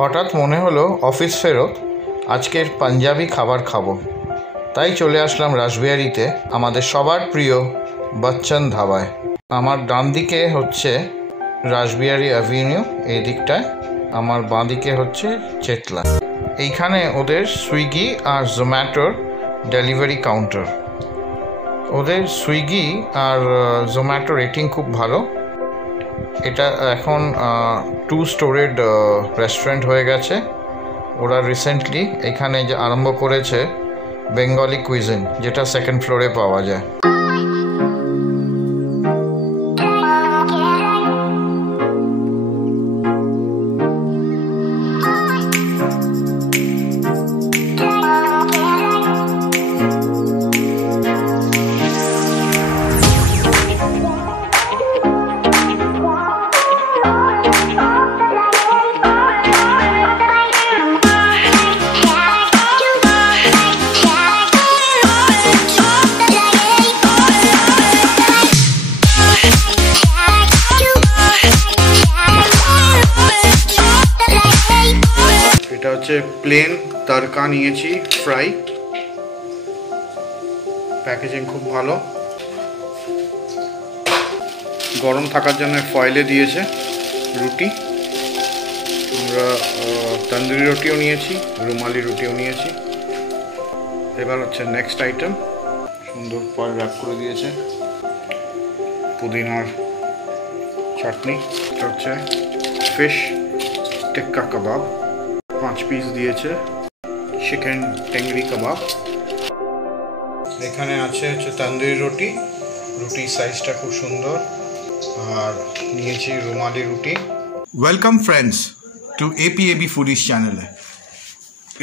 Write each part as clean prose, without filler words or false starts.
হঠাৎ মনে হলো অফিস ফেরত আজকের পাঞ্জাবি খাবার খাবো, তাই চলে আসলাম রাসবিহারীতে আমাদের সবার প্রিয় বচ্চন ধাবায়। আমার ডান দিকে হচ্ছে রাসবিহারী অ্যাভিনিউ, এই দিকটায় আমার বাঁ দিকে হচ্ছে চেতলা। এইখানে ওদের সুইগি আর জোম্যাটোর ডেলিভারি কাউন্টার। ওদের সুইগি আর জোম্যাটো রেটিং খুব ভালো। এটা এখন 2 স্টোরেড রেস্টুরেন্ট হয়ে গেছে। ওরা রিসেন্টলি এখানে যে আরম্ভ করেছে বেঙ্গলি কুইজিন, যেটা 2nd ফ্লোরে পাওয়া যায়। এটা হচ্ছে প্লেন তরকা নিয়েছি, ফ্রাই, প্যাকেজিং খুব ভালো, গরম থাকার জন্য ফয়েলে দিয়েছে। রুটি, আমরা তন্দুরি রুটিও নিয়েছি, রুমালি রুটিও নিয়েছি। এবার হচ্ছে নেক্সট আইটেম, সুন্দর ফয়েল র্যাপ করে দিয়েছে, পুদিনার চাটনি। এটা হচ্ছে ফিশ টিক্কা কাবাব, 5 পিস দিয়েছে, চিকেন টেংরি কাবাব। এখানে আছে তন্দুরি রুটি, রুটির সাইজটা খুব সুন্দর, আর নিয়েছি রুমালি রুটি। ওয়েলকাম ফ্রেন্ডস টু এপিএবি ফুডিজ চ্যানেলে।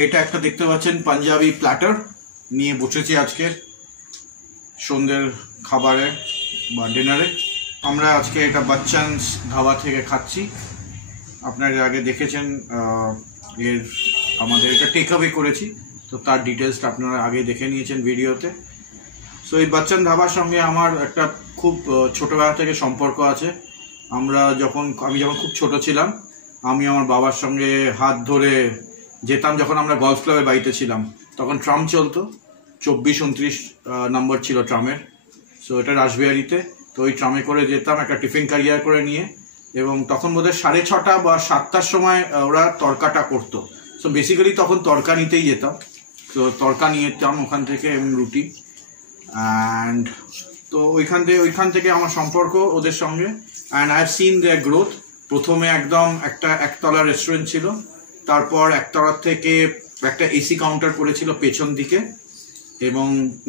এটা একটা দেখতে পাচ্ছেন পাঞ্জাবি প্ল্যাটার নিয়ে বসেছি আজকে সন্ধ্যের খাবারে বা ডিনারে। আমরা আজকে এটা বচ্চনস ধাবা থেকে খাচ্ছি। আপনারা আগে দেখেছেন এর আমাদের এটা টেক অ্যাওয়ে করেছি, তো তার ডিটেলসটা আপনারা আগে দেখে নিয়েছেন ভিডিওতে। সো এই বচ্চন ধাবার সঙ্গে আমার একটা খুব ছোটোবেলা থেকে সম্পর্ক আছে। আমি যখন খুব ছোট ছিলাম, আমি আমার বাবার সঙ্গে হাত ধরে যেতাম। যখন আমরা গলফ ক্লাবের বাড়িতে ছিলাম তখন ট্রাম চলতো, 24-29 নম্বর ছিল ট্রামের। সো এটা রাসবিহারীতে, তো ওই ট্রামে করে যেতাম একটা টিফিন ক্যারিয়ার করে নিয়ে, এবং তখন বোধহয় 6:30 বা 7টার সময় ওরা তরকাটা করতো। সো বেসিক্যালি তখন তরকা নিতেই যেতাম, তো তরকা নিয়ে যেতাম ওখান থেকে, এবং রুটি। অ্যান্ড তো ওইখান থেকে আমার সম্পর্ক ওদের সঙ্গে। And I have seen their growth. প্রথমে একদম একটা একতলা রেস্টুরেন্ট ছিল, তারপর একতলার থেকে একটা এসি কাউন্টার করেছিল পেছন দিকে, এবং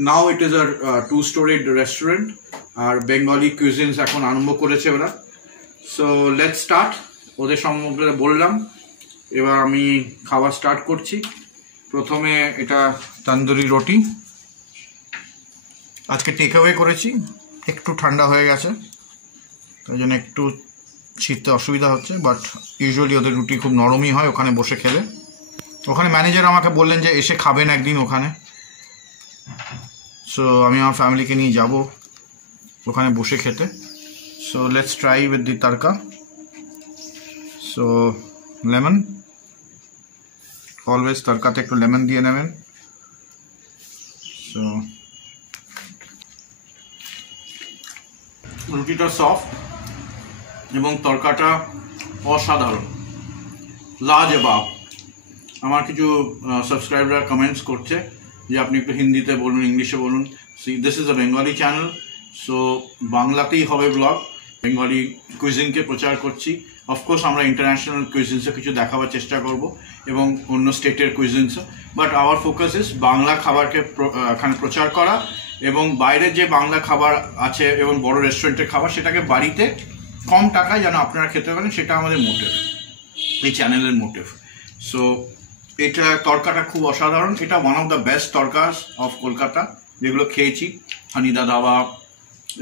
now it is a 2 storeyed restaurant. আর বেঙ্গলি কুইজিনস এখন আরম্ভ করেছে ওরা। So let's start. ওদের সম্বন্ধে বললাম, এবার আমি খাওয়া স্টার্ট করছি। প্রথমে এটা তন্দুরি রুটি, আজকে টেক অ্যাওয়ে করেছি, একটু ঠান্ডা হয়ে গেছে, তাই জন্য একটু ছিঁড়তে অসুবিধা হচ্ছে, বাট ইউজুয়ালি ওদের রুটি খুব নরমই হয় ওখানে বসে খেলে। ওখানে ম্যানেজার আমাকে বললেন যে এসে খাবেন একদিন ওখানে। সো আমি আমার ফ্যামিলিকে নিয়ে যাব ওখানে বসে খেতে। So let's try with the tarka. So lemon, always তরকাতে একটু লেমন দিয়ে নেবেন। সো রুটিটা সফট এবং তরকাটা অসাধারণ, লাজবাব। আমার কিছু সাবস্ক্রাইবার কমেন্টস করছে যে আপনি একটু হিন্দিতে বলুন, ইংলিশে বলুন। This is a Bengali channel, so বাংলাতেই হবে ব্লগ। বেঙ্গলি কুইজিনকে প্রচার করছি। অফকোর্স আমরা ইন্টারন্যাশনাল কুইজিনসও কিছু দেখাবার চেষ্টা করব, এবং অন্য স্টেটের কুইজিনসও, but our focus is Bangla খাবারকে এখানে প্রচার করা, এবং বাইরের যে বাংলা খাবার আছে এবং বড় রেস্টুরেন্টের খাবার, সেটাকে বাড়িতে কম টাকায় যেন আপনারা খেতে পারেন, সেটা আমাদের মোটিভ, এই চ্যানেলের মোটিভ। সো এটা তরকাটা খুব অসাধারণ। এটা one of the best tarkas of Kolkata যেগুলো খেয়েছি, হানিদা ধাবা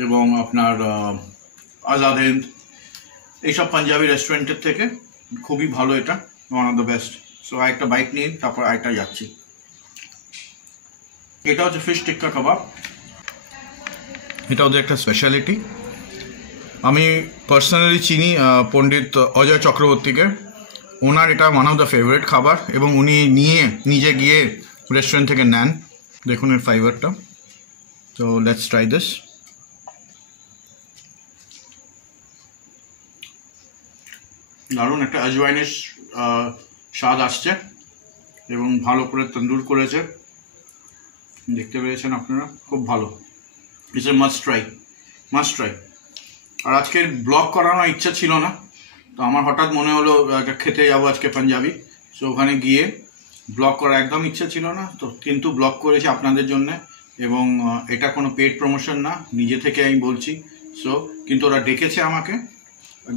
এবং আপনার আজাদ হিন্দ, এইসব পাঞ্জাবি রেস্টুরেন্টের থেকে খুবই ভালো, এটা one of the best. So আরেকটা বাইট নিন, তারপর আরেকটা যাচ্ছি। এটা হচ্ছে ফিশ টিক্কা কাবাব, এটা ওদের একটা স্পেশালিটি। আমি পার্সোনালি চিনি পণ্ডিত অজয় চক্রবর্তীকে। ওনার এটা ওয়ান অফ দ্য ফেভারিট খাবার এবং উনি নিজে গিয়ে রেস্টুরেন্ট থেকে নেন। দেখুন এর ফাইবারটা। তো লেটস ট্রাই দিস। দারুণ একটা আজওয়াইনের স্বাদ আসছে এবং ভালো করে তন্দুর করেছে, দেখতে পেয়েছেন আপনারা, খুব ভালো। It's a must try. আর আজকে ব্লগ করানোর ইচ্ছা ছিল না, তো আমার হঠাৎ মনে হলো খেতে যাবো আজকে পাঞ্জাবি, সো ওখানে গিয়ে ব্লগ করার একদম ইচ্ছা ছিল না, তো কিন্তু ব্লগ করেছি আপনাদের জন্য। এবং এটা কোনো পেড প্রমোশন না, নিজে থেকে আমি বলছি। সো কিন্তু ওরা ডেকেছে আমাকে,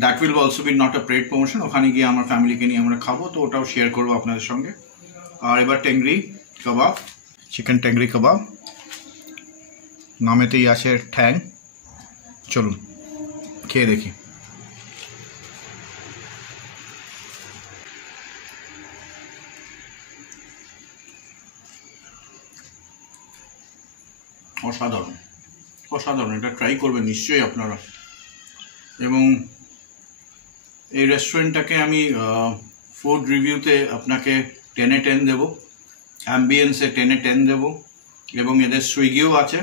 that will also be not a paid promotion. ওখানে গিয়ে আমার ফ্যামিলিকে নিয়ে আমরা খাবো, তো ওটাও শেয়ার করবো আপনাদের সঙ্গে। আর এবার টেংরি কাবাব, চিকেন টেংরি কাবাব, নামেতেই আছে ঠ্যাং। চলুন খেয়ে দেখি। অসাধারণ, এটা ট্রাই করবেন নিশ্চয়ই আপনারা। এবং এই রেস্টুরেন্টটাকে আমি ফুড রিভিউতে আপনাকে 10-এ 10 দেবো, অ্যাম্বিয়েন্সে 10-এ 10 দেবো। এবং এদের সুইগিও আছে,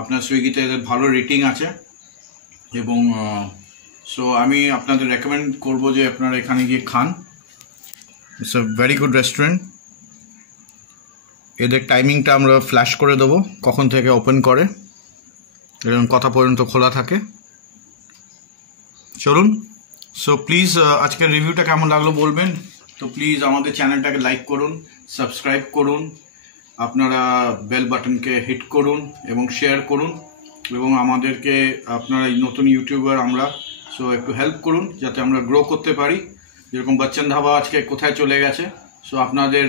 আপনার সুইগিতে এদের ভালো রেটিং আছে। এবং সো আমি আপনাদের রেকমেন্ড করবো যে আপনারা এখানে গিয়ে খান। It's a very good restaurant. এদের টাইমিংটা আমরা ফ্ল্যাশ করে দেবো, কখন থেকে ওপেন করে এবং কটা পর্যন্ত খোলা থাকে। চলুন। সো প্লিজ আজকের রিভিউটা কেমন লাগলো বলবেন। তো প্লিজ আমাদের চ্যানেলটাকে লাইক করুন, সাবস্ক্রাইব করুন, আপনারা বেল বাটনকে হিট করুন এবং শেয়ার করুন। এবং আমাদেরকে, আপনারা নতুন ইউটিউবার আমরা, সো একটু হেল্প করুন যাতে আমরা গ্রো করতে পারি। যেরকম বচ্চন ধাবা আজকে কোথায় চলে গেছে, সো আপনাদের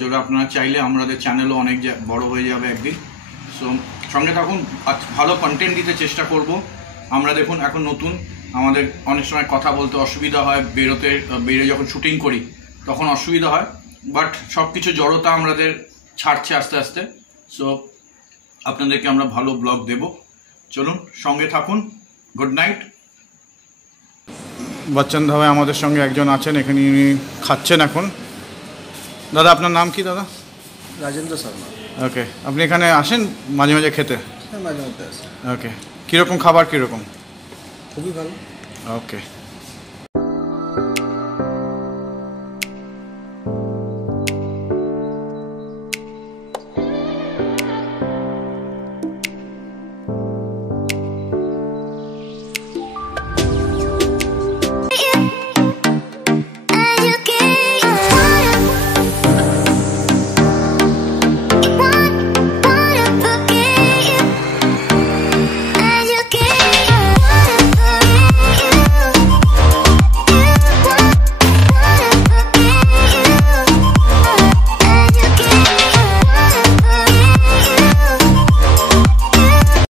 যদি আপনারা চাইলে আমাদের চ্যানেলও অনেক বড় হয়ে যাবে একদিন। সো সঙ্গে থাকুন, ভালো কন্টেন্ট দিতে চেষ্টা করব আমরা। দেখুন এখন নতুন, আমাদের অনেক সময় কথা বলতে অসুবিধা হয়, বেরো যখন শুটিং করি তখন অসুবিধা হয়, বাট সব কিছু জড়তা আমাদের ছাড়ছে আস্তে আস্তে। সো আপনাদেরকে আমরা ভালো ব্লগ দেব। চলুন সঙ্গে থাকুন। Good night. বচ্চন ধাবায় আমাদের সঙ্গে একজন আছেন, এখানে খাচ্ছেন এখন। দাদা আপনার নাম কি দাদা? রাজেন্দ্র শর্মা। ওকে, আপনি এখানে আসেন মাঝে মাঝে খেতে? হ্যাঁ, মাঝে মধ্যে আসি। ওকে, কীরকম খাবার, কীরকম? খুবই ভালো। ওকে।